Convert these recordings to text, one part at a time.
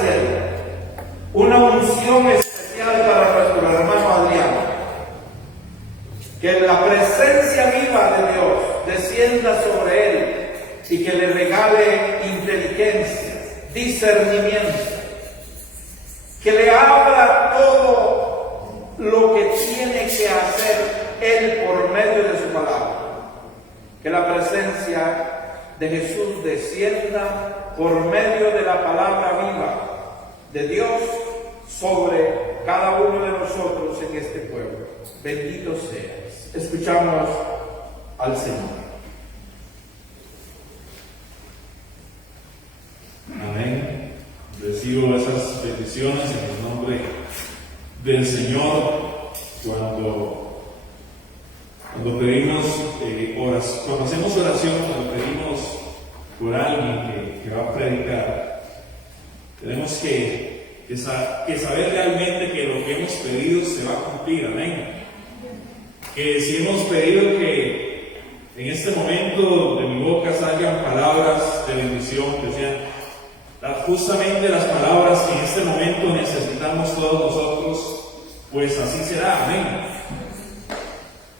cielo, una unción especial para nuestro hermano Adrián. Que la presencia viva de Dios descienda sobre él y que le regale inteligencia, discernimiento, que le abra todo lo que tiene que hacer él por medio de su palabra. Que la presencia de Jesús descienda por medio de la palabra viva de Dios sobre cada uno de nosotros en este pueblo. Bendito seas. Escuchamos al Señor. Amén. Recibo esas peticiones en el nombre del Señor. Cuando pedimos cuando hacemos oración, cuando pedimos por alguien que va a predicar, tenemos que saber realmente que lo que hemos pedido se va a cumplir. Amén. Que si hemos pedido que en este momento de mi boca salgan palabras de bendición, que sean justamente las palabras que en este momento necesitamos todos nosotros, pues así será. Amén.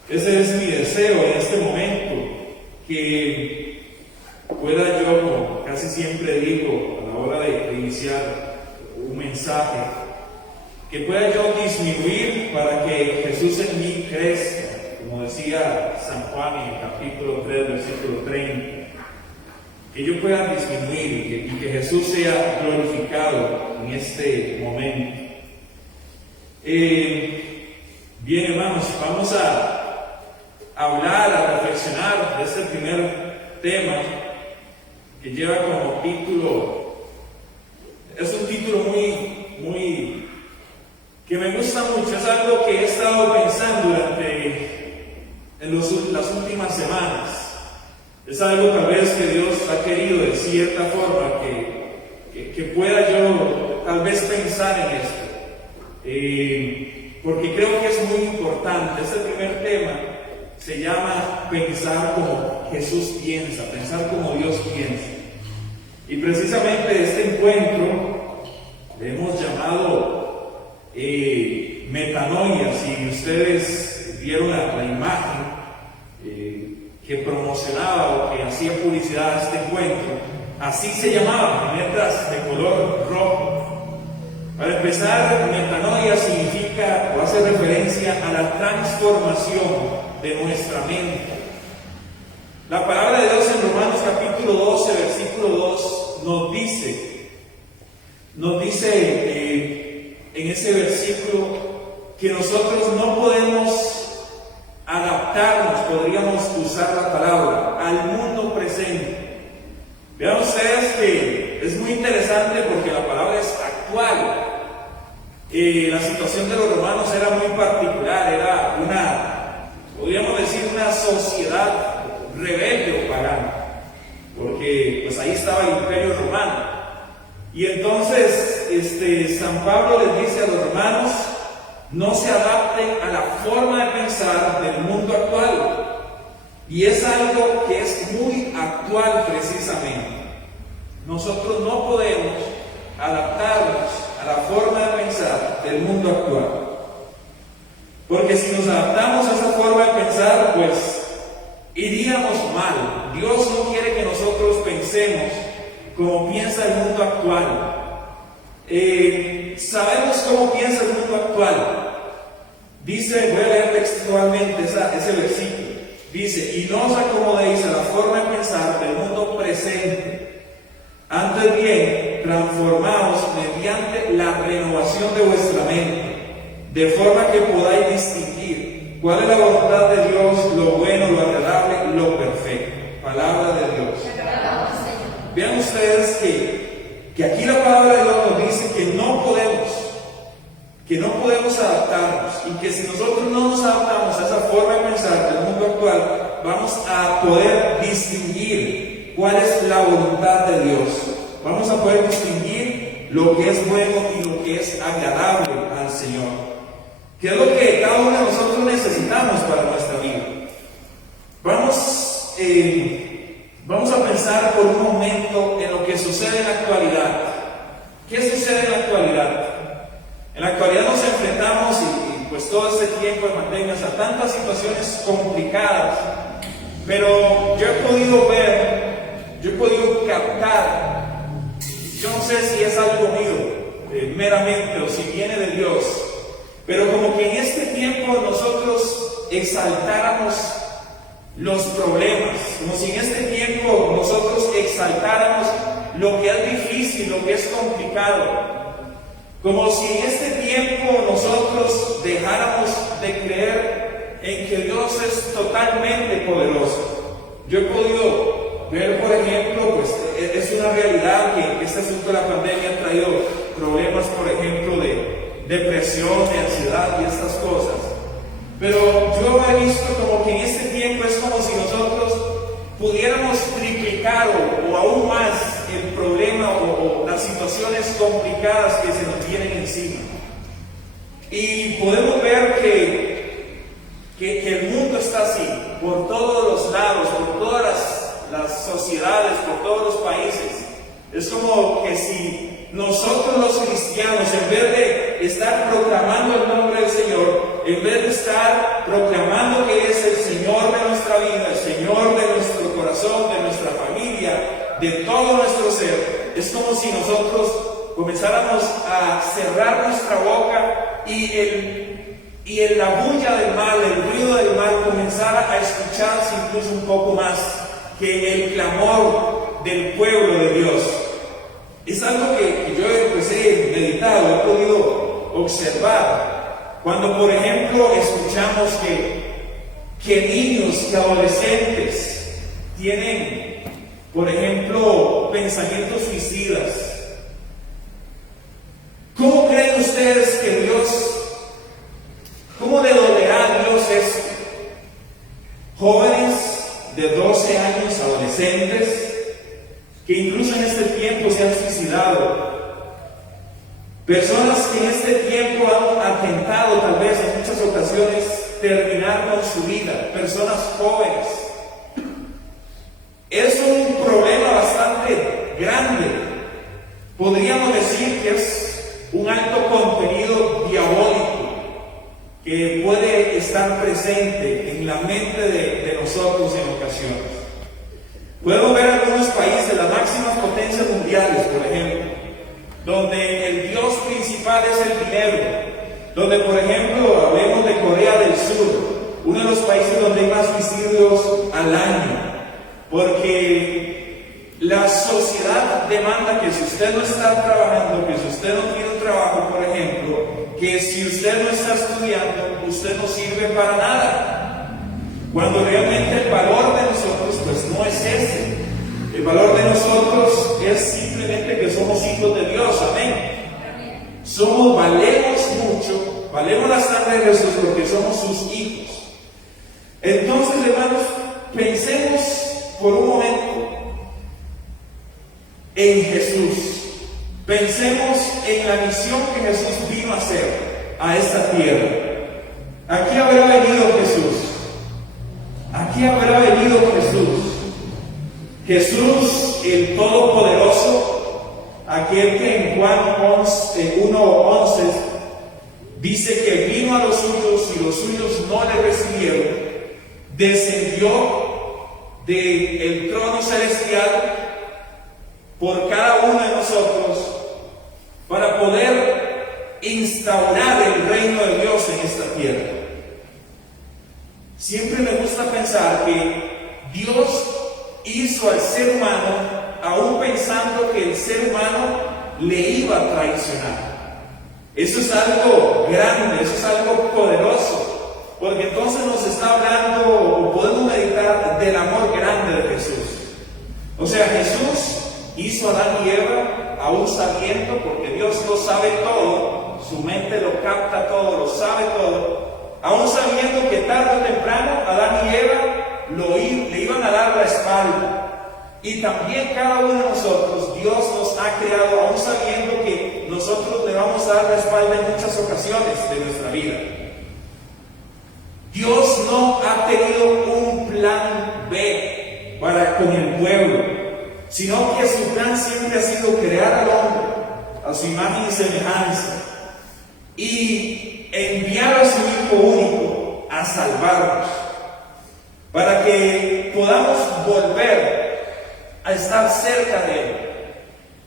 Ese es mi deseo en este momento, que pueda yo, como casi siempre digo a la hora de iniciar un mensaje, que pueda yo disminuir para que Jesús en mí crezca, como decía San Juan en el capítulo 3, versículo 30, que yo pueda disminuir y que Jesús sea glorificado en este momento. Bien, hermanos, vamos a hablar, a reflexionar de este primer tema que lleva como título, es un título muy que me gusta mucho, es algo que he estado pensando en las últimas semanas. Es algo tal vez que Dios ha querido de cierta forma que pueda yo tal vez pensar en esto, porque creo que es muy importante. Este primer tema se llama pensar como Jesús piensa, pensar como Dios piensa. Y precisamente este encuentro le hemos llamado metanoia. Si ustedes vieron la imagen que promocionaba o que hacía publicidad a este encuentro, así se llamaba, en letras de color rojo. Para empezar, metanoia significa o hace referencia a la transformación de nuestra mente. La palabra de Dios en Romanos capítulo 12, versículo 2 nos dice en ese versículo que nosotros no podemos adaptarnos, podríamos usar la palabra, al mundo presente. Vean ustedes que es muy interesante porque la palabra es actual. La situación de los romanos era muy particular, era podríamos decir una sociedad rebelde o pagana, porque pues ahí estaba el imperio romano. Y entonces San Pablo les dice a los romanos: no se adapten a la forma de pensar del mundo actual. Y es algo que es muy actual precisamente. Nosotros no podemos adaptarnos a la forma de pensar del mundo actual. Porque si nos adaptamos a esa forma de pensar, pues iríamos mal. Dios no quiere que nosotros pensemos como piensa el mundo actual. Sabemos cómo piensa el mundo actual. Dice, voy a leer textualmente ese versículo. Dice: y no os acomodéis a la forma de pensar del mundo presente. Antes bien, transformaos mediante la renovación de vuestra mente, de forma que podáis distinguir cuál es la voluntad de Dios, lo bueno, lo agradable, lo perfecto. Palabra de Dios. Vean ustedes que aquí la palabra de Dios nos dice que no podemos adaptarnos, y que si nosotros no nos adaptamos a esa forma de pensar del mundo actual, vamos a poder distinguir cuál es la voluntad de Dios. Vamos a poder distinguir lo que es bueno y lo que es agradable al Señor, que es lo que cada uno de nosotros necesitamos para nuestra vida. Vamos a pensar por un momento en lo que sucede en la actualidad. ¿Qué sucede tantas situaciones complicadas, pero yo he podido ver, yo he podido captar, yo no sé si es algo mío, meramente, o si viene de Dios, pero como que en este tiempo nosotros exaltáramos los problemas, como si en este tiempo nosotros exaltáramos lo que es difícil, lo que es complicado, como si en este tiempo nosotros dejáramos de creer en que Dios es totalmente poderoso. Yo he podido ver, por ejemplo, pues es una realidad que este asunto de la pandemia ha traído problemas, por ejemplo, de depresión, de ansiedad y estas cosas. Pero yo he visto como que en este tiempo es como si nosotros pudiéramos triplicar o aún más el problema o las situaciones complicadas que se nos vienen encima. Y podemos ver que el mundo está así, por todos los lados, por todas las sociedades, por todos los países. Es como que si nosotros los cristianos, en vez de estar proclamando el nombre del Señor, en vez de estar proclamando que es el Señor de nuestra vida, el Señor de nuestro corazón, de nuestra familia, de todo nuestro ser, es como si nosotros comenzáramos a cerrar nuestra boca y en la bulla del mal, el ruido del mal comenzara a escucharse incluso un poco más que el clamor del pueblo de Dios. Es algo que yo he meditado, he podido observar. Cuando, por ejemplo, escuchamos que niños, que adolescentes tienen, por ejemplo, pensamientos suicidas. ¿Cómo creen ustedes que Dios, cómo le dolerá a Dios esto? Jóvenes de 12 años, adolescentes, que incluso en este tiempo se han suicidado. Personas que en este tiempo han atentado, tal vez en muchas ocasiones, terminar con su vida. Personas jóvenes. Es un problema bastante grande. Podríamos decir que es un alto contenido diabólico que puede estar presente en la mente de nosotros en ocasiones. Podemos ver algunos países, las máximas potencias mundiales, por ejemplo, donde el dios principal es el dinero, donde, por ejemplo, hablemos de Corea del Sur, uno de los países donde hay más suicidios al año, porque la sociedad demanda que si usted no está trabajando, que si usted no tiene un trabajo, por ejemplo, que si usted no está estudiando, usted no sirve para nada. Cuando realmente el valor de nosotros pues no es ese. El valor de nosotros es simplemente que somos hijos de Dios, amén. Valemos mucho, valemos la sangre de Jesús porque somos sus hijos. Entonces, hermanos, pensemos por un momento en Jesús. Pensemos en la misión que Jesús vino a hacer a esta tierra. Aquí habrá venido Jesús. Aquí habrá venido Jesús. Jesús, el Todopoderoso, aquel que en Juan 1:11 dice que vino a los suyos y los suyos no le recibieron, descendió del trono celestial por cada uno de nosotros para poder instaurar el reino de Dios en esta tierra. Siempre me gusta pensar que Dios hizo al ser humano aún pensando que el ser humano le iba a traicionar. Eso es algo grande, eso es algo poderoso, porque entonces nos está hablando, o podemos meditar del amor grande de Jesús. O sea, Jesús hizo a Adán y Eva aún sabiendo, porque Dios lo sabe todo, su mente lo capta todo, lo sabe todo, aún sabiendo que tarde o temprano Adán y Eva le iban a dar la espalda. Y también cada uno de nosotros, Dios nos ha creado aún sabiendo que nosotros le vamos a dar la espalda en muchas ocasiones de nuestra vida. Dios no ha tenido un plan B con el pueblo, sino que su plan siempre ha sido crear al hombre a su imagen y semejanza y enviar a su Hijo único a salvarnos, para que podamos volver a estar cerca de Él.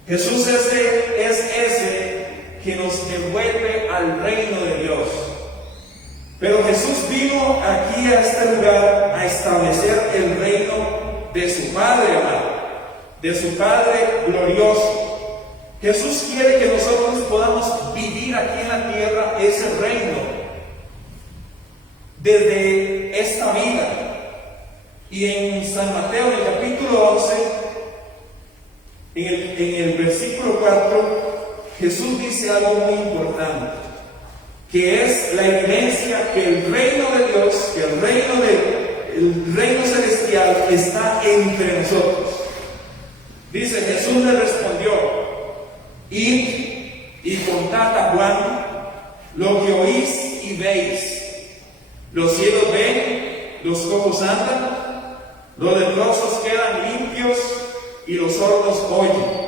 Jesús es ese que nos devuelve al reino de Dios. Pero Jesús vino aquí a este lugar a establecer el reino de su Padre amado, de su Padre glorioso. Jesús quiere que nosotros podamos vivir aquí en la tierra ese reino desde esta vida. Y en San Mateo, en el capítulo 11, en el versículo 4, Jesús dice algo muy importante, que es la evidencia que el reino de Dios, que el reino celestial está entre nosotros. Dice, Jesús le respondió: id y contad a Juan lo que oís y veis. Los ciegos ven, los cojos andan, los leprosos quedan limpios y los sordos oyen.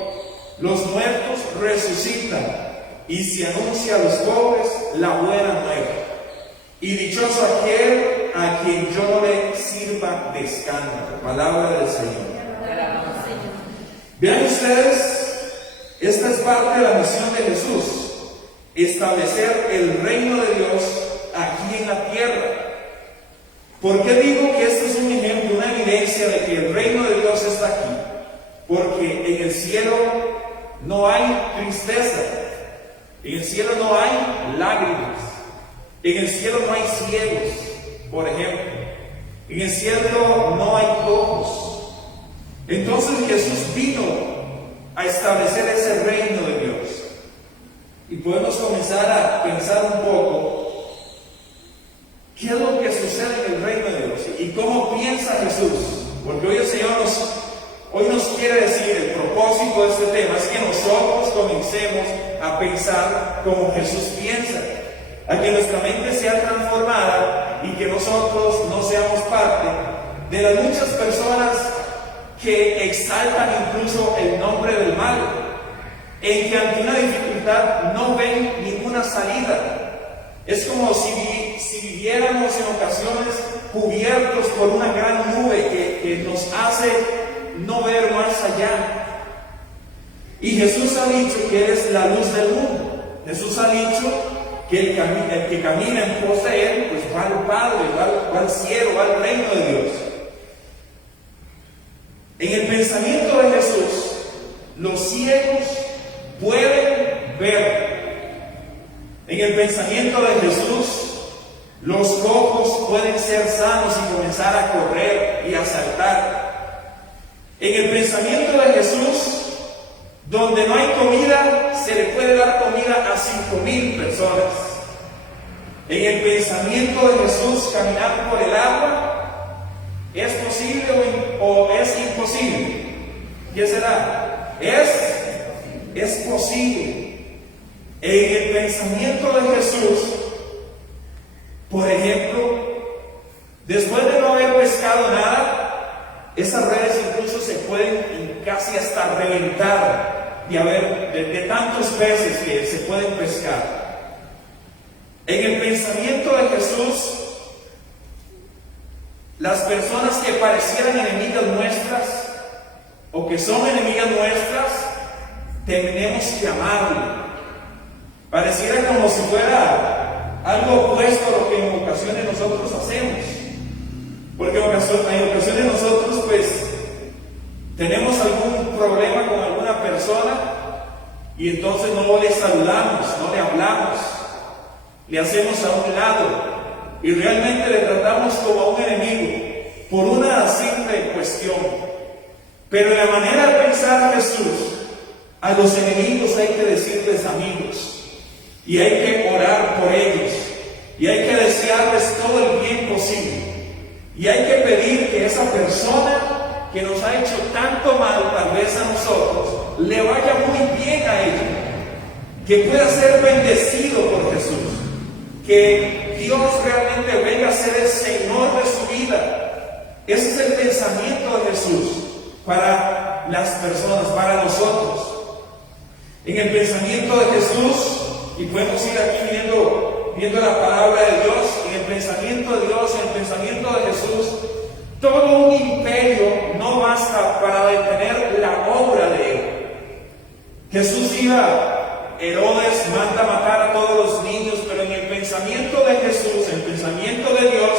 Los muertos resucitan y se anuncia a los pobres la buena nueva. Y dichoso aquel a quien yo no le sirva de escándalo. Palabra del Señor. Vean ustedes, esta es parte de la misión de Jesús: establecer el reino de Dios aquí en la tierra. ¿Por qué digo que este es un ejemplo, una evidencia de que el reino de Dios está aquí? Porque en el cielo no hay tristeza, en el cielo no hay lágrimas, en el cielo no hay ciegos, por ejemplo, en el cielo no hay cojos. Entonces Jesús vino a establecer ese reino de Dios. Y podemos comenzar a pensar un poco qué es lo que sucede en el reino de Dios y cómo piensa Jesús. Porque hoy el Señor hoy nos quiere decir, el propósito de este tema es que nosotros comencemos a pensar como Jesús piensa, a que nuestra mente sea transformada y que nosotros no seamos parte de las muchas personas que exaltan incluso el nombre del mal, en que ante una dificultad no ven ninguna salida. Es como si viviéramos en ocasiones cubiertos por una gran nube que nos hace no ver más allá. Y Jesús ha dicho que Él es la luz del mundo. Jesús ha dicho que el que camina en pos de Él, pues va al Padre, va al cielo, va al reino de Dios. En el pensamiento de Jesús, los ciegos pueden ver. En el pensamiento de Jesús, los cojos pueden ser sanos y comenzar a correr y a saltar. En el pensamiento de Jesús, donde no hay comida, se le puede dar comida a 5,000 personas. En el pensamiento de Jesús, caminar por el agua, ¿es posible o es imposible? ¿Qué será? Es posible. En el pensamiento de Jesús, por ejemplo, después de no haber pescado nada, esas redes incluso se pueden casi hasta reventar de tantos peces que se pueden pescar. En el pensamiento de Jesús, las personas que parecieran enemigas nuestras o que son enemigas nuestras, tenemos que amarlo. Pareciera como si fuera algo opuesto a lo que en ocasiones nosotros hacemos. Porque en ocasiones nosotros pues tenemos algún problema con alguna persona y entonces no le saludamos, no le hablamos, le hacemos a un lado y realmente le tratamos como a un enemigo por una simple cuestión. Pero en la manera de pensar Jesús, a los enemigos hay que decirles amigos y hay que orar por ellos y hay que desearles todo el bien posible y hay que pedir que esa persona que nos ha hecho tanto mal, tal vez a nosotros, le vaya muy bien a ella, que pueda ser bendecido por Jesús, que Dios realmente venga a ser el Señor de su vida. Ese es el pensamiento de Jesús para las personas, para nosotros. En el pensamiento de Jesús, y podemos ir aquí viendo viendo la palabra de Dios, en el pensamiento de Dios, en el pensamiento de Jesús, todo un imperio no basta para detener la obra de Él. Jesús iba, Herodes manda matar a todos los niños, pero en el pensamiento de Jesús, en el pensamiento de Dios,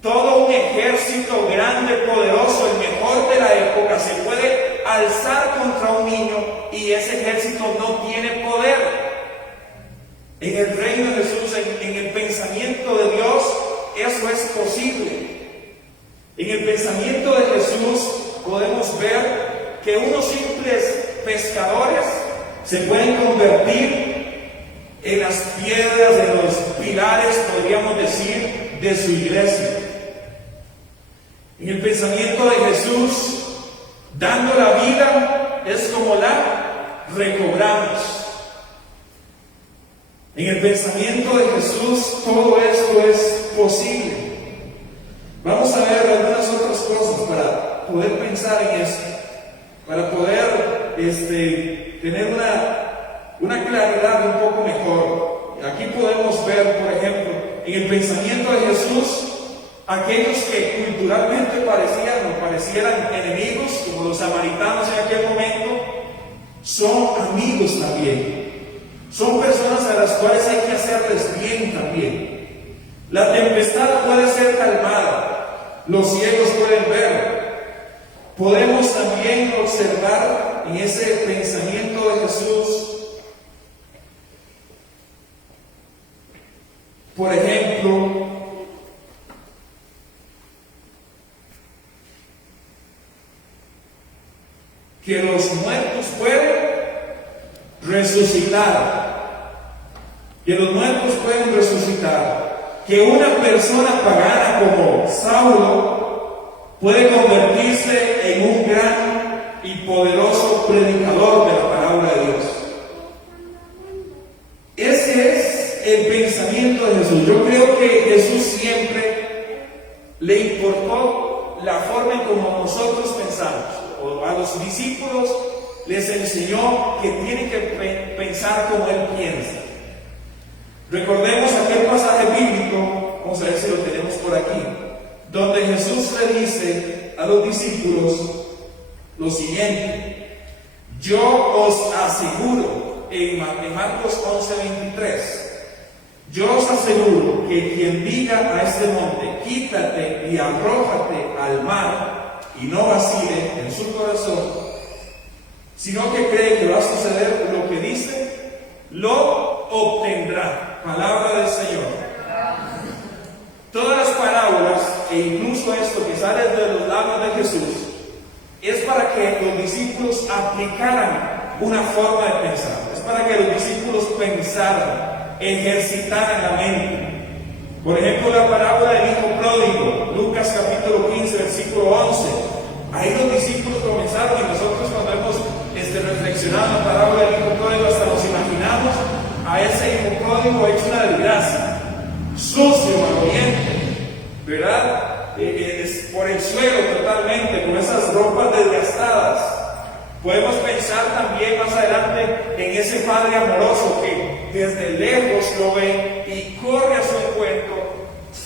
todo un ejército grande, poderoso, el mejor de la época, se puede alzar contra un niño y ese ejército no tiene poder. En el reino de Jesús, en el pensamiento de Dios, eso es posible. En el pensamiento de Jesús podemos ver que unos simples pescadores se pueden convertir en las piedras de los pilares, podríamos decir, de su iglesia. En el pensamiento de Jesús, dando la vida es como la recobramos. En el pensamiento de Jesús todo esto es posible. Vamos a ver algunas otras cosas para poder pensar en esto, para poder tener una claridad un poco mejor. Aquí podemos ver, por ejemplo, en el pensamiento de Jesús, aquellos que culturalmente parecieran enemigos, como los samaritanos en aquel momento, son amigos también. Son personas a las cuales hay que hacerles bien también. La tempestad puede ser calmada, los ciegos pueden ver. Podemos también observar en ese pensamiento de Jesús, por ejemplo, que los muertos pueden resucitar. Que los muertos pueden resucitar. Que una persona pagana como Saulo puede convertirse en un gran y poderoso predicador de la palabra de Dios. Ese es el pensamiento de Jesús. Yo creo que Jesús siempre le importó la forma en como nosotros pensamos. O a los discípulos les enseñó que tienen que pensar como Él piensa. Recordemos aquel pasaje bíblico, vamos a ver si lo tenemos por aquí, donde Jesús le dice a los discípulos lo siguiente: yo os aseguro, en Marcos 11:23, yo os aseguro que quien diga a este monte, quítate y arrójate al mar, y no vacile en su corazón, sino que cree que va a suceder lo que dice, lo obtendrá. Palabra del Señor. Todas las parábolas, e incluso esto que sale de los labios de Jesús, es para que los discípulos aplicaran una forma de pensar. Es para que los discípulos pensaran, ejercitaran la mente. Por ejemplo, la parábola del hijo pródigo, Lucas capítulo 15, versículo 11. Ahí los discípulos comenzaron, y nosotros cuando hemos reflexionado en la parábola del hijo pródigo, hasta nos imaginamos a ese hijo pródigo hecho una desgracia, sucio, maloliente, ¿verdad? Por el suelo totalmente, con esas ropas desgastadas. Podemos pensar también más adelante en ese padre amoroso que desde lejos lo ve y corre a su encuentro,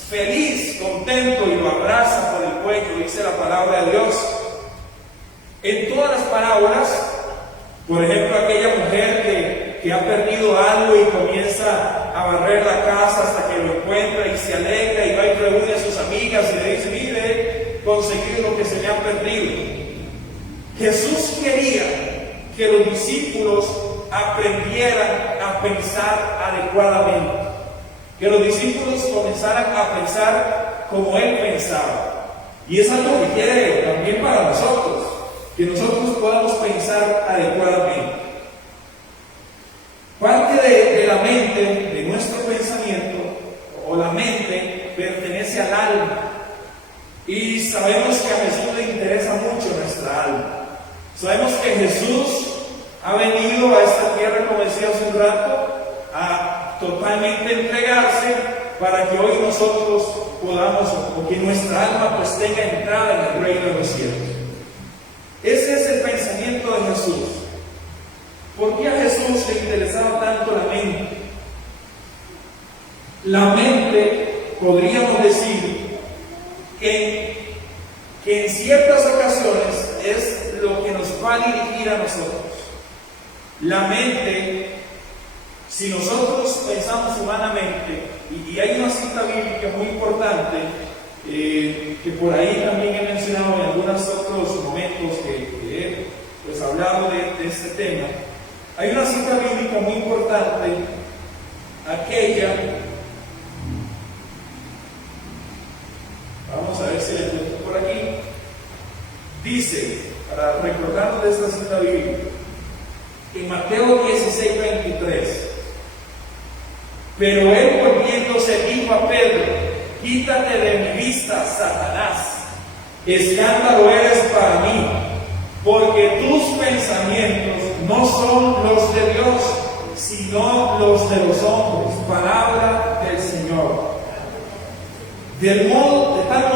feliz, contento, y lo abraza por el cuello, dice la palabra de Dios. En todas las parábolas, por ejemplo, aquella mujer que ha perdido algo y comienza a barrer la casa hasta que lo encuentra y se alegra y va y reúne a sus amigas y le dice: mire, conseguir lo que se me ha perdido. Jesús quería que los discípulos aprendieran a pensar adecuadamente, que los discípulos comenzaran a pensar como Él pensaba. Y es algo que quiere también para nosotros, que nosotros podamos pensar adecuadamente. Parte de la mente, de nuestro pensamiento, o la mente, pertenece al alma. Y sabemos que a Jesús le interesa mucho nuestra alma. Sabemos que Jesús ha venido a esta tierra, como decía hace un rato, a totalmente entregarse para que hoy nosotros podamos, o que nuestra alma pues tenga entrada en el reino de los cielos. Ese es el pensamiento de Jesús. ¿Por qué a Jesús le interesaba tanto la mente? La mente, podríamos decir, que en ciertas ocasiones es lo que nos va a dirigir a nosotros. La mente, si nosotros pensamos humanamente, y hay una cita bíblica muy importante, que por ahí también he mencionado en algunos otros momentos que he pues, hablado de este tema, hay una cita bíblica muy importante, aquella, vamos a ver si la encuentro por aquí, dice, para recordarnos de esta cita bíblica, en Mateo 16:23, pero él volviéndose dijo a Pedro: quítate de mi vista, Satanás, escándalo eres para mí, porque tus pensamientos no son los de Dios, sino los de los hombres. Palabra del Señor. De tal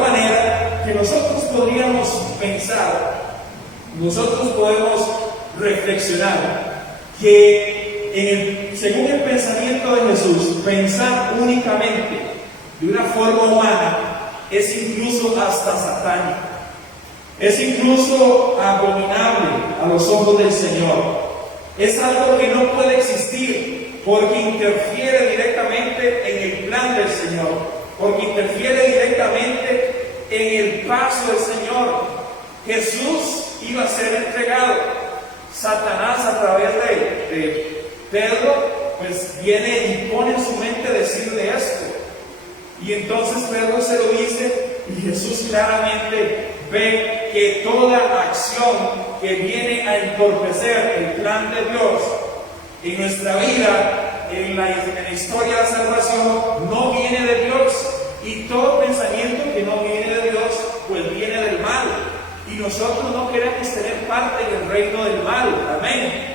manera que nosotros podríamos pensar, nosotros podemos reflexionar que según el pensamiento de Jesús, pensar únicamente de una forma humana es incluso hasta satánico, es incluso abominable a los ojos del Señor, es algo que no puede existir porque interfiere directamente en el plan del Señor, porque interfiere directamente en el paso del Señor. Jesús iba a ser entregado. Satanás, a través de Pedro, pues viene y pone en su mente decirle esto. Y entonces Pedro se lo dice y Jesús claramente ve que toda acción que viene a entorpecer el plan de Dios en nuestra vida, en la historia de la salvación, no viene de Dios. Y todo pensamiento que no viene de Dios, pues viene del mal. Y nosotros no queremos tener parte en el reino del mal. Amén.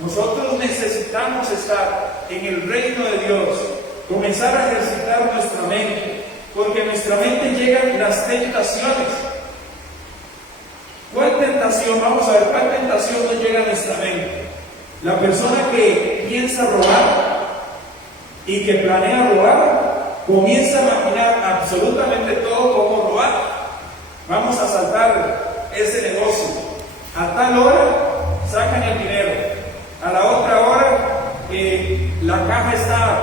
Nosotros necesitamos estar en el reino de Dios, comenzar a ejercitar nuestra mente, porque a nuestra mente llegan las tentaciones. ¿Cuál tentación? Vamos a ver, ¿cuál tentación nos llega a nuestra mente? La persona que piensa robar y que planea robar, comienza a maquinar absolutamente todo cómo robar. Vamos a saltar ese negocio. A tal hora sacan el dinero. A la otra hora la caja está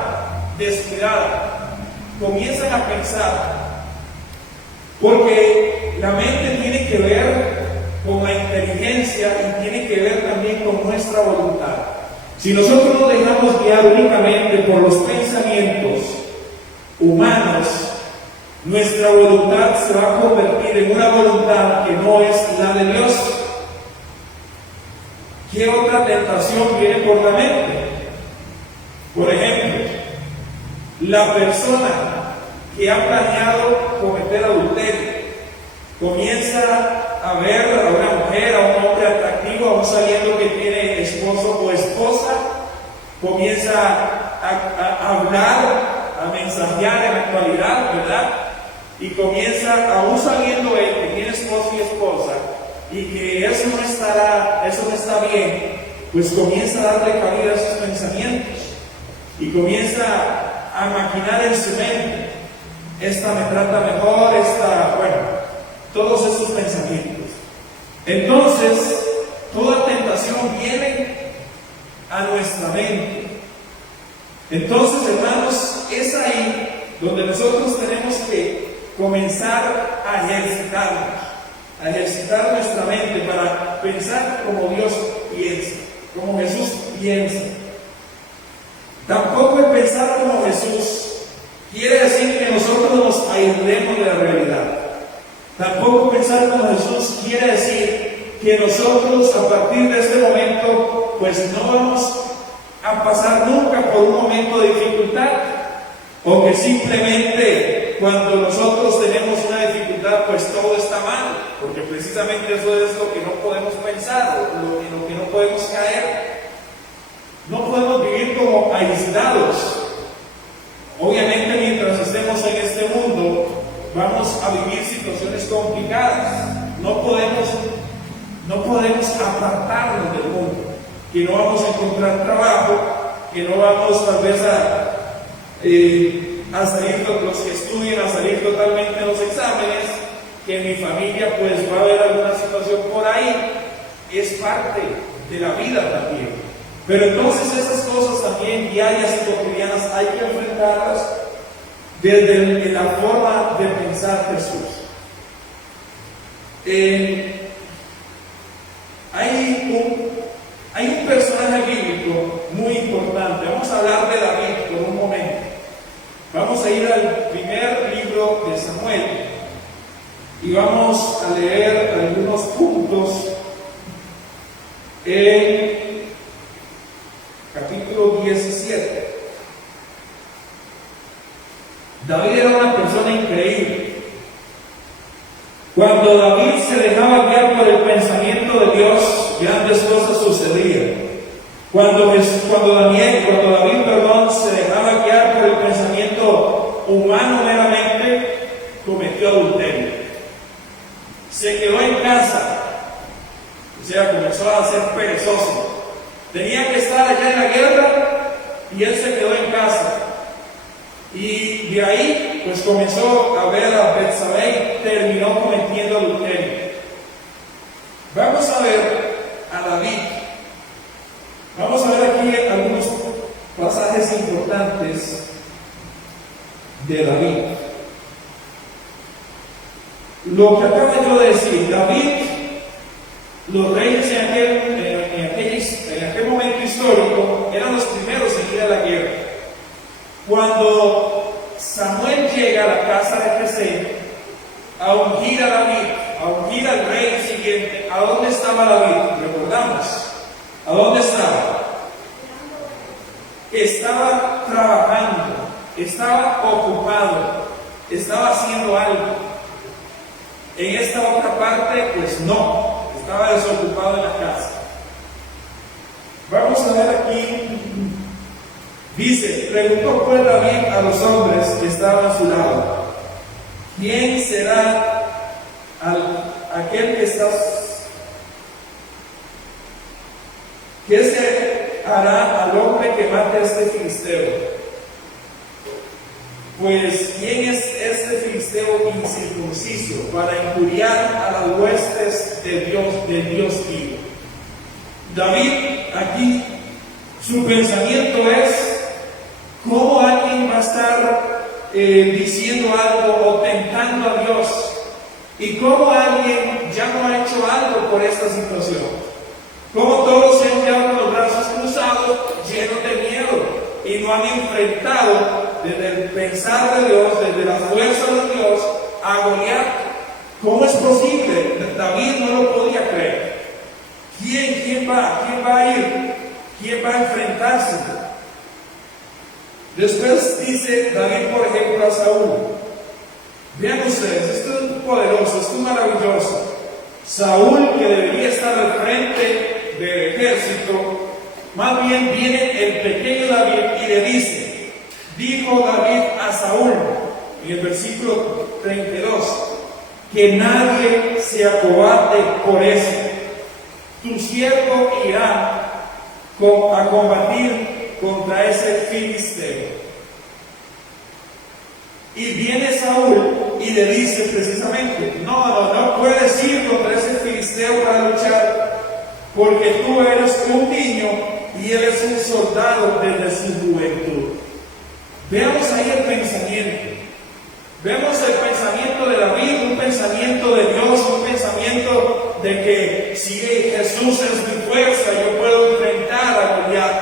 descuidada. Comienzan a pensar. Porque la mente tiene que ver con la inteligencia y tiene que ver también con nuestra voluntad. Si nosotros nos dejamos guiar únicamente por los pensamientos humanos, nuestra voluntad se va a convertir en una voluntad que no es la de Dios. ¿Qué otra tentación viene por la mente? Por ejemplo, la persona que ha planeado cometer adulterio comienza a ver a una mujer, a un hombre atractivo, aún sabiendo que tiene esposo o esposa, comienza a hablar, a mensajear en la actualidad, ¿verdad? Y comienza, aún sabiendo él que tiene esposo y esposa, y que eso no está bien, pues comienza a darle cabida a sus pensamientos, y comienza a maquinar en su mente: esta me trata mejor, todos estos pensamientos. Entonces, toda tentación viene a nuestra mente. Entonces, hermanos, es ahí donde nosotros tenemos que comenzar a ejercitar nuestra mente para pensar como Dios piensa, como Jesús piensa. Tampoco el pensar como Jesús quiere decir que nosotros nos aislemos de la realidad. Tampoco pensar como Jesús quiere decir que nosotros a partir de este momento pues no vamos a pasar nunca por un momento de dificultad, o que simplemente cuando nosotros tenemos una dificultad pues todo está mal, porque precisamente eso es lo que no podemos pensar, en lo que no podemos caer. No podemos vivir como aislados. Obviamente mientras estemos en este mundo vamos a vivir situaciones complicadas. No podemos apartarnos del mundo, que no vamos a encontrar trabajo, que no vamos tal vez a salir, los que estudian, a salir totalmente en los exámenes, que en mi familia pues va a haber alguna situación por ahí, es parte de la vida también. Pero entonces esas cosas también diarias y cotidianas hay que enfrentarlas desde la forma de pensar Jesús. Hay un personaje bíblico muy importante. Vamos a hablar de David por un momento. Vamos a ir al primer libro de Samuel y vamos a leer algunos puntos en capítulo 17. David era una persona increíble. Cuando David se dejaba guiar por el pensamiento de Dios, grandes cosas sucedían. Cuando David, se dejaba guiar por el pensamiento humano meramente, cometió adulterio. Se quedó en casa, o sea, comenzó a ser perezoso. Tenía que estar allá en la guerra y él se quedó en casa. Y de ahí, pues comenzó a ver a Betsabé y terminó cometiendo adulterio. Vamos a ver a David. Vamos a ver aquí algunos pasajes importantes de David. Lo que acabo yo de decir, David, los reyes en aquel momento histórico eran los primeros en ir a la guerra. Cuando Samuel llega a la casa de Jesé a ungir a David, a ungir al rey siguiente, ¿a dónde estaba David? Recordamos, ¿a dónde estaba? Estaba trabajando, estaba ocupado, estaba haciendo algo. En esta otra parte, pues no, estaba desocupado en la casa. Vamos a ver aquí. Dice, preguntó pues David a los hombres que estaban a su lado: ¿quién será aquel que está? ¿Qué se hará al hombre que mate a este filisteo? Pues, ¿quién es este filisteo incircunciso para injuriar a las huestes de Dios vivo? David, aquí, su pensamiento es: ¿cómo alguien va a estar diciendo algo o tentando a Dios? ¿Y cómo alguien ya no ha hecho algo por esta situación? ¿Cómo todos se han quedado con los brazos cruzados, llenos de miedo, y no han enfrentado desde el pensar de Dios, desde la fuerza de Dios, a Goliat? ¿Cómo es posible? David no lo podía creer. ¿Quién va a ir? ¿Quién va a enfrentarse? Después dice David, por ejemplo, a Saúl. Vean ustedes, esto es poderoso, esto es maravilloso. Saúl, que debería estar al frente del ejército, más bien viene el pequeño David y le dice: dijo David a Saúl, en el versículo 32, que nadie se acobarde por eso. Tu siervo irá a combatir contra ese filisteo. Y viene Saúl y le dice precisamente: no puedes ir contra ese filisteo para luchar, porque tú eres un niño y él es un soldado desde su juventud. Veamos ahí el pensamiento. Vemos el pensamiento de David, un pensamiento de Dios, un pensamiento de que si Jesús es mi fuerza, yo puedo enfrentar a Goliat.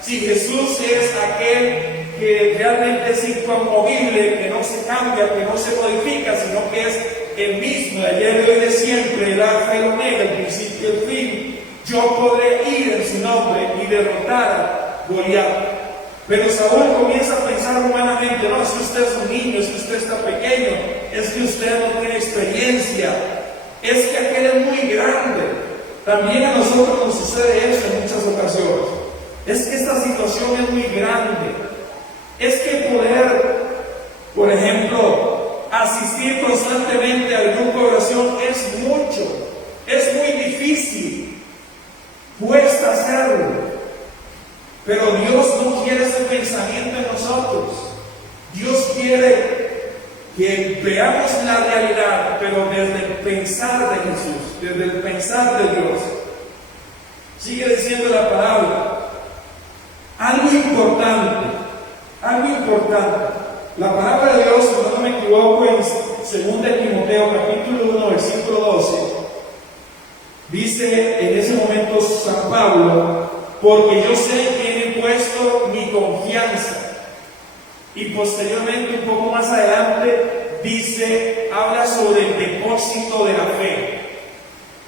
Si Jesús es aquel que realmente es inconmovible, que no se cambia, que no se modifica, sino que es el mismo de ayer, de hoy, de siempre, el alfa y el omega, el principio y el fin, yo podré ir en su nombre y derrotar a Goliat. Pero Saúl comienza a pensar humanamente: no, es que usted es un niño, es que usted está pequeño, es que usted no tiene experiencia, es que aquel es muy grande. También a nosotros nos sucede eso en muchas ocasiones. Es que esta situación es muy grande. Es que poder, por ejemplo, asistir constantemente al grupo de oración es mucho, es muy difícil, cuesta hacerlo. Pero Dios no quiere ese pensamiento en nosotros. Dios quiere que veamos la realidad, pero desde el pensar de Jesús, desde el pensar de Dios. Sigue diciendo la palabra. Algo importante. La palabra de Dios, si no me equivoco, en 2 Timoteo capítulo 1, versículo 12, dice en ese momento San Pablo: porque yo sé en quién he puesto mi confianza. Y posteriormente, un poco más adelante, habla sobre el depósito de la fe.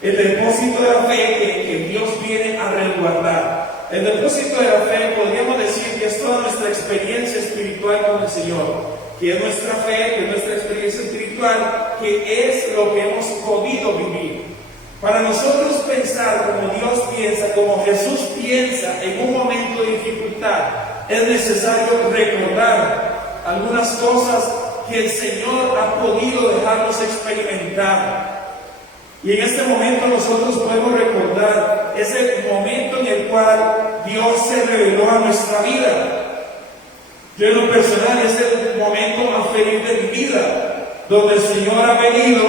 El depósito de la fe que Dios viene a resguardar. El depósito de la fe, podríamos decir que es toda nuestra experiencia espiritual con el Señor, que es nuestra fe, que es nuestra experiencia espiritual, que es lo que hemos podido vivir. Para nosotros pensar como Dios piensa, como Jesús piensa en un momento de dificultad, es necesario recordar algunas cosas que el Señor ha podido dejarnos experimentar. Y en este momento nosotros podemos recordar ese momento en el cual Dios se reveló a nuestra vida. Yo en lo personal es el momento más feliz de mi vida, donde el Señor ha venido,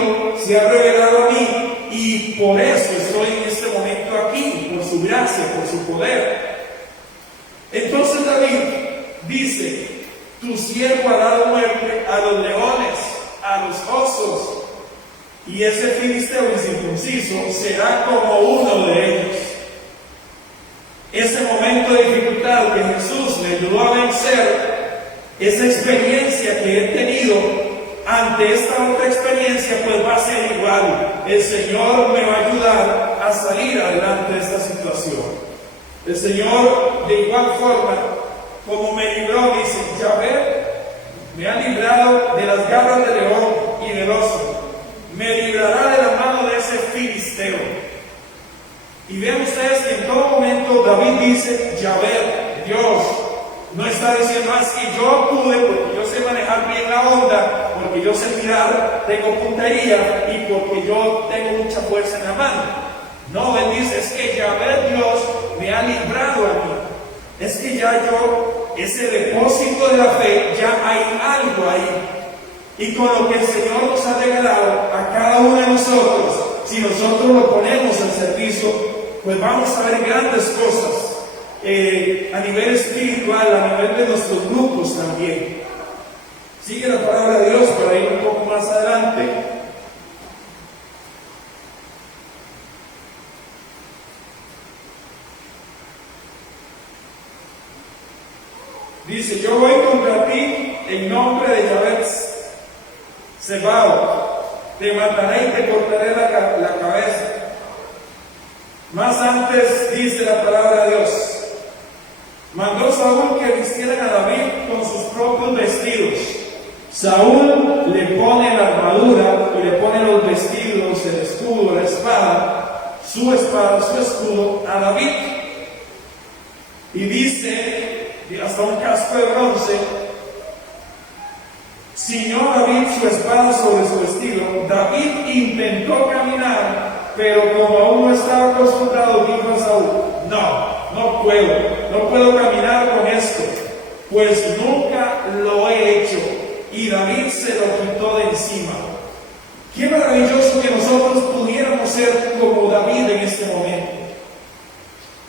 se ha revelado a mí, y por eso estoy en este momento aquí, por su gracia, por su poder. Entonces David dice: tu siervo ha dado muerte a los leones, a los osos, y ese filisteo incircunciso será como uno de ellos. Ese momento de dificultad que Jesús me ayudó a vencer, esa experiencia que he tenido, ante esta otra experiencia, pues va a ser igual. El Señor me va a ayudar a salir adelante de esta situación. El Señor, de igual forma, como me libró, dice: Yahvé me ha librado de las garras del león y del oso, me librará de la mano de ese filisteo. Y vean ustedes que en todo momento David dice Yahvé, Dios. No está diciendo: es que yo pude, porque yo sé manejar bien la onda, porque yo sé tirar, tengo puntería, y porque yo tengo mucha fuerza en la mano. No, él dice: es que Yahvé, Dios, me ha librado a mí. Es que ya yo, ese depósito de la fe, ya hay algo ahí. Y con lo que el Señor nos ha regalado a cada uno de nosotros, si nosotros lo ponemos al servicio, pues vamos a ver grandes cosas. A nivel espiritual, a nivel de nuestros grupos también. Sigue la palabra de Dios para ir un poco más adelante. Dice: yo voy contra ti en nombre de Yahvé Sebaot, te mataré y te cortaré la cabeza. Más antes dice la palabra de Dios: mandó Saúl que vistieran a David con sus propios vestidos. Saúl le pone la armadura y le pone los vestidos, el escudo, la espada, su escudo a David. Y dice, hasta un casco de bronce, ciñó David su espada sobre su vestido. David intentó caminar, pero como aún no estaba acostumbrado, dijo a Saúl: no puedo caminar con esto, pues nunca lo he hecho. Y David se lo quitó de encima. Qué maravilloso que nosotros pudiéramos ser como David en este momento.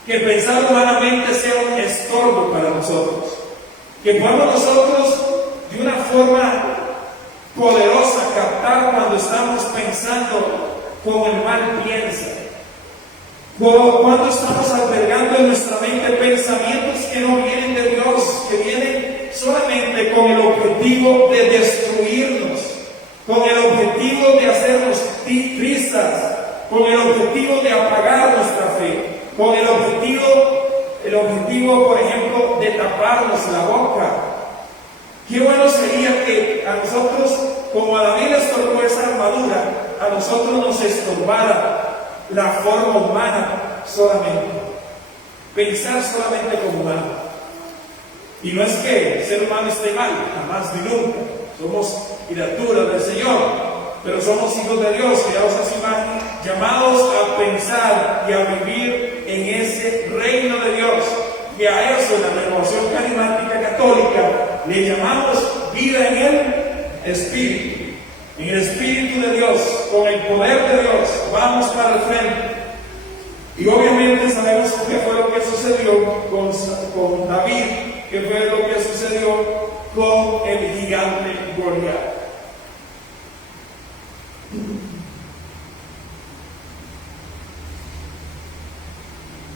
Que pensar humanamente sea un estorbo para nosotros. Que podamos nosotros, de una forma poderosa, captar cuando estamos pensando como el mal piensa. Cuando estamos albergando en nuestra mente pensamientos que no vienen de Dios, que vienen solamente con el objetivo de destruirnos, con el objetivo de hacernos trizas, con el objetivo de apagar nuestra fe, con el objetivo, por ejemplo, de taparnos la boca. Qué bueno sería que a nosotros, como a David le estorbó esa armadura, a nosotros nos estorbara la forma humana solamente, pensar solamente como humano. Y no es que el ser humano esté mal, jamás ni nunca. Somos criaturas del Señor, pero somos hijos de Dios, creados a su imagen, llamados a pensar y a vivir en ese reino de Dios. Y a eso la renovación carismática católica Le llamamos vida en el Espíritu. En el Espíritu de Dios, con el poder de Dios, vamos para el frente. Y obviamente sabemos qué fue lo que sucedió con David, qué fue lo que sucedió con el gigante Goliat.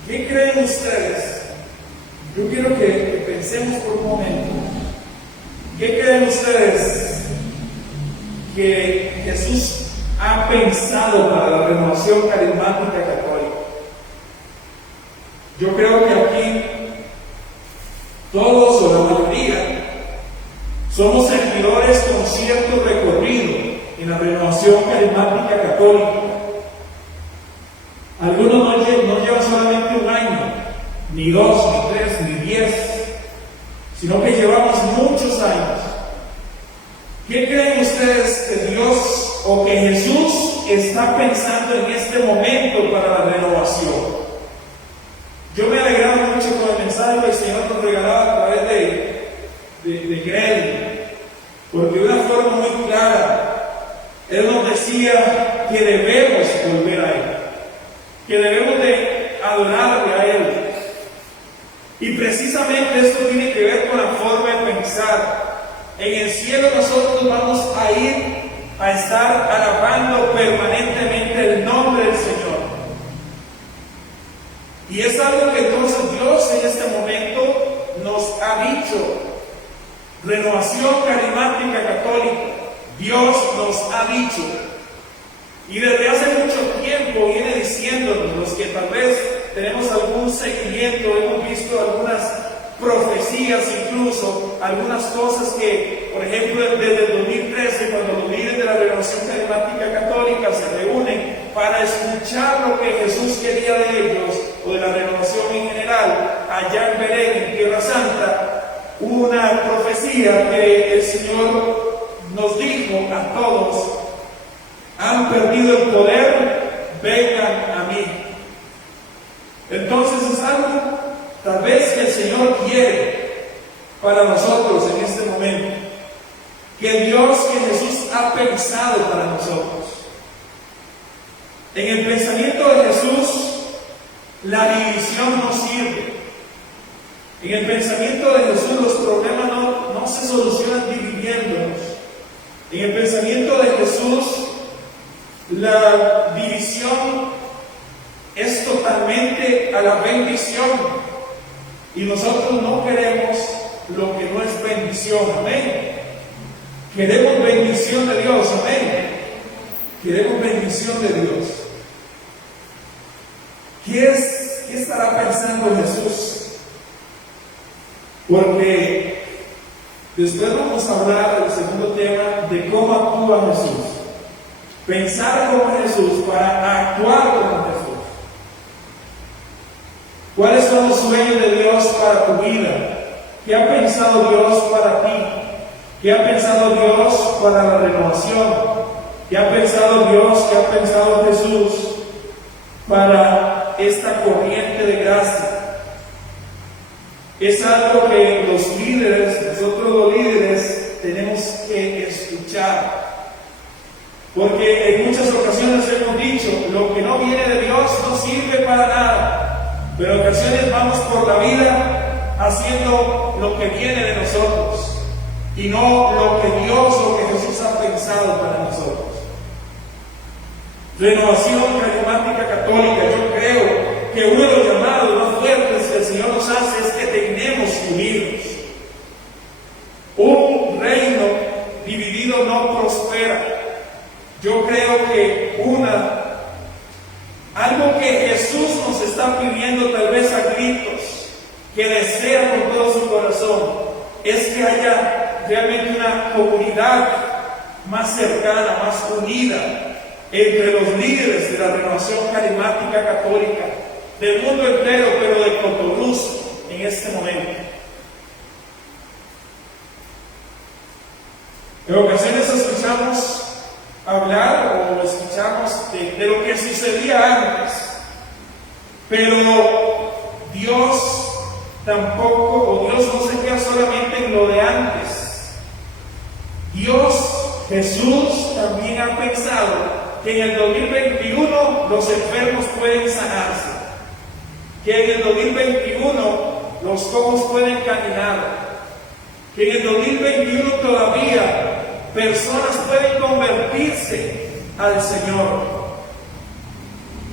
¿Qué creen ustedes? Yo quiero que pensemos por un momento. ¿Qué creen ustedes que Jesús ha pensado para la renovación carismática católica? Yo creo que aquí todos o la mayoría somos seguidores con cierto recorrido en la renovación carismática católica. Algunos no llevan solamente un año, ni 2, ni 3, ni 10, sino que llevamos muchos años. ¿Qué creen ustedes que Dios o que Jesús está pensando en este momento para la renovación? Yo me alegraba mucho con el mensaje que el Señor nos regalaba a través de Greg, porque de una forma muy clara, Él nos decía que debemos volver a Él, que debemos de adorarle a Él. Y precisamente esto tiene que ver con la forma de pensar. En el cielo nosotros vamos a ir a estar alabando permanentemente el nombre del Señor. Y es algo que entonces Dios en este momento nos ha dicho. Renovación carismática católica. Dios nos ha dicho. Y desde hace mucho tiempo viene diciéndonos, los que tal vez tenemos algún seguimiento, hemos visto algunas profecías, incluso algunas cosas que, por ejemplo, desde el 2013, cuando los líderes de la Renovación Carismática Católica se reúnen para escuchar lo que Jesús quería de ellos, o de la renovación en general, allá en Belén, en Tierra Santa, hubo una profecía que el Señor nos dijo a todos: han perdido el poder, vengan a mí. Entonces es algo tal vez que el Señor quiere para nosotros en este momento, que Dios, que Jesús ha pensado para nosotros. En el pensamiento de Jesús, la división no sirve. En el pensamiento de Jesús, los problemas no se solucionan dividiéndonos. En el pensamiento de Jesús, la división es totalmente a la bendición. Y nosotros no queremos lo que no es bendición. Amén. Queremos bendición de Dios. Amén. Queremos bendición de Dios. ¿Qué estará pensando Jesús? Porque después vamos a hablar del segundo tema de cómo actúa Jesús. Pensar como Jesús para actuar como Jesús. ¿Cuáles son los sueños de Dios para tu vida? ¿Qué ha pensado Dios para ti? ¿Qué ha pensado Dios para la renovación? ¿Qué ha pensado Dios? ¿Qué ha pensado Jesús para esta corriente de gracia? Es algo que los líderes, nosotros los líderes, tenemos que escuchar. Porque en muchas ocasiones hemos dicho, lo que no viene de Dios no sirve para nada. Pero en ocasiones vamos por la vida haciendo lo que viene de nosotros y no lo que Dios, lo que Jesús ha pensado para nosotros. Renovación carismática católica, yo creo que uno de los llamados más fuertes que el Señor nos hace es que tenemos que unirnos. Un reino dividido no prospera. Yo creo que algo que Jesús nos está pidiendo tal vez a gritos, que desea con todo su corazón, es que haya realmente una comunidad más cercana, más unida entre los líderes de la renovación carismática católica del mundo entero, pero de Cotobruz en este momento. En ocasiones escuchamos hablar o escuchamos de lo que sucedía antes, pero Dios tampoco, o Dios no se queda solamente en lo de antes. Jesús también ha pensado que en el 2021 los enfermos pueden sanarse, que en el 2021 los cojos pueden caminar, que en el 2021 todavía personas pueden convertirse al Señor.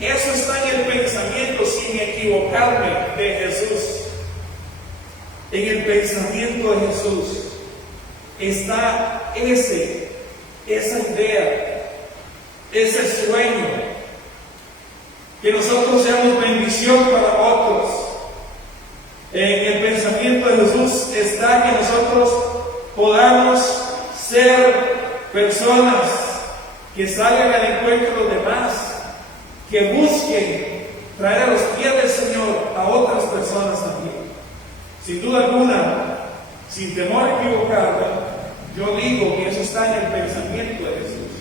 Eso está en el pensamiento, sin equivocarme, de Jesús. En el pensamiento de Jesús está esa idea, ese sueño, que nosotros seamos bendición para otros. En el pensamiento de Jesús está que nosotros podamos ser personas que salgan al encuentro de los demás, que busquen traer a los pies del Señor a otras personas también. Sin duda alguna, sin temor a equivocarme, yo digo que eso está en el pensamiento de Jesús,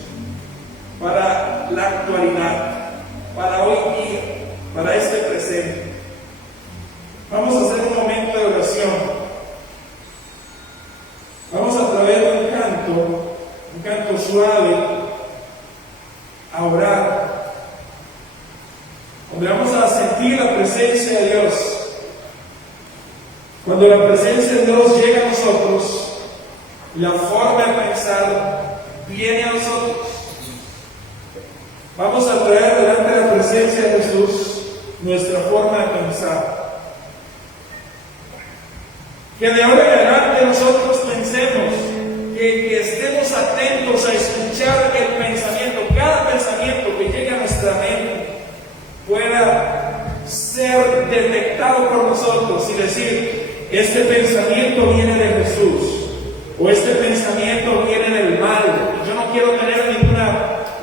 para la actualidad, para hoy día, para este presente. Vamos a hacer un momento de oración. Vamos a través de un canto suave, a orar, donde vamos a sentir la presencia de Dios. Cuando la presencia de Dios llega a nosotros, la forma de pensar viene a nosotros. Vamos a traer delante de la presencia de Jesús nuestra forma de pensar. Que de ahora en adelante nosotros pensemos, que estemos atentos a escuchar el pensamiento, cada pensamiento que llegue a nuestra mente pueda ser detectado por nosotros y decir: este pensamiento viene de Jesús, o este pensamiento viene del mal. Yo no quiero tener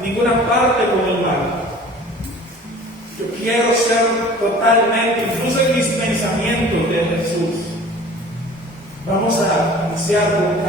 ninguna parte con el mal. Yo quiero ser totalmente, incluso en mis pensamientos, de Jesús. Vamos a iniciar con